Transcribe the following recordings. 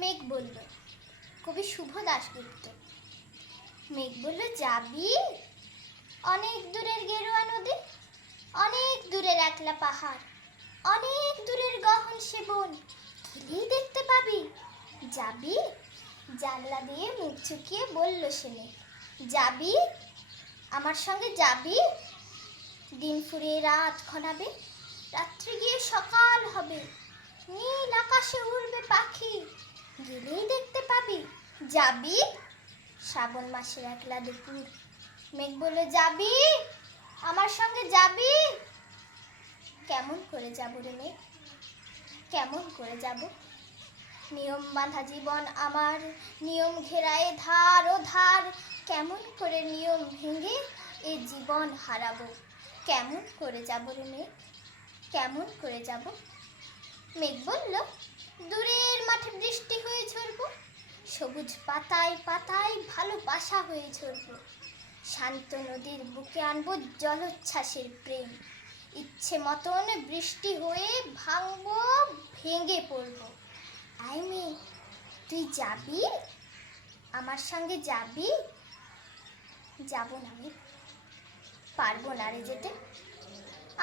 মেঘ বলল, কবি শুভ দাশগুপ্ত। মেঘ বলল, যাবি? অনেক দূরের গেরুয়া নদী, অনেক দূরের একলা পাহাড়, অনেক দূরের গহন সে বন, গেলেই দেখতে পাবি। যাবি? জানলা দিয়ে মুখ চুকিয়ে বলল সে মেঘ, যাবি? আমার সঙ্গে যাবি? দিন ফুরিয়ে রাত ঘনাবে, রাত্রি গিয়ে সকাল হবে, নীল আকাশে উড়বে পাখি, গেলেই দেখতে পাবি। যাবি? শ্রাবণ মাসের একলা দুপুর। মেঘ বলল, যাবি? আমার সঙ্গে যাবি? কেমন করে যাব রে মেঘ, কেমন করে যাব? নিয়ম বাঁধা জীবন আমার, নিয়ম ঘেরায় ধার ও ধার, কেমন করে নিয়ম ভেঙে এ জীবন হারাবো? কেমন করে যাব রে মেঘ, কেমন করে যাব? মেঘ বলল, দূরের মাঠে বৃষ্টি হয়ে ঝরবো, সবুজ পাতায় পাতায় ভালোবাসা হয়ে ঝরবো, শান্ত নদীর বুকে আনবো জলোচ্ছ্বাসের প্রেম, ইচ্ছে মতন বৃষ্টি হয়ে ভাঙবো, ভেঙে পড়বো। আয় মেয়ে, তুই যাবি? আমার সঙ্গে যাবি? যাব না আমি, পারবো না রে যেতে,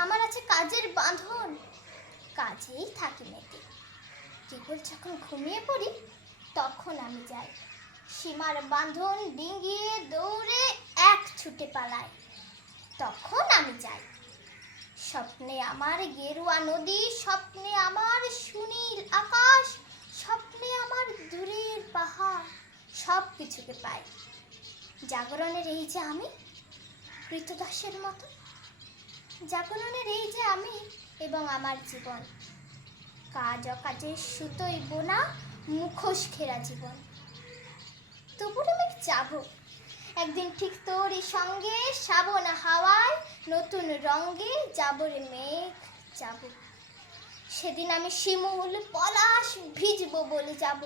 আমার আছে কাজের বাঁধন, কাজেই থাকি মেতে, কেবল যখন ঘুমিয়ে পড়ি তখন আমি যাই, সীমার বাঁধন ডিঙিয়ে দৌড়ে এক ছুটে পালাই, তখন আমি যাই। স্বপ্নে আমার গেরুয়া নদী, স্বপ্নে আমার সুনীল আকাশ, স্বপ্নে আমার দূরের পাহাড়, সব কিছুকে পাই। জাগরণের এই যে আমি কৃতদাসের মতো, জাগরণের এই যে আমি এবং আমার জীবন, কাজ অকাজের সুতোয় বোনা মুখোশ ঘেরা জীবন। তবুও আমি যাব একদিন ঠিক তোরই সঙ্গে, শ্রাবণ হাওয়ায় নতুন রঙে যাব রে মেঘ, যাব। সেদিন আমি শিমুল পলাশ ভিজবো বলে যাব,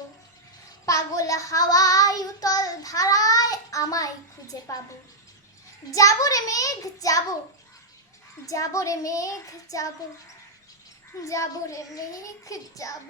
পাগল হাওয়ায় উতল ধারায় আমায় খুঁজে পাবো। যাব রে মেঘ যাব, যাব রে মেঘ যাব, যাব রে মেঘ যাব।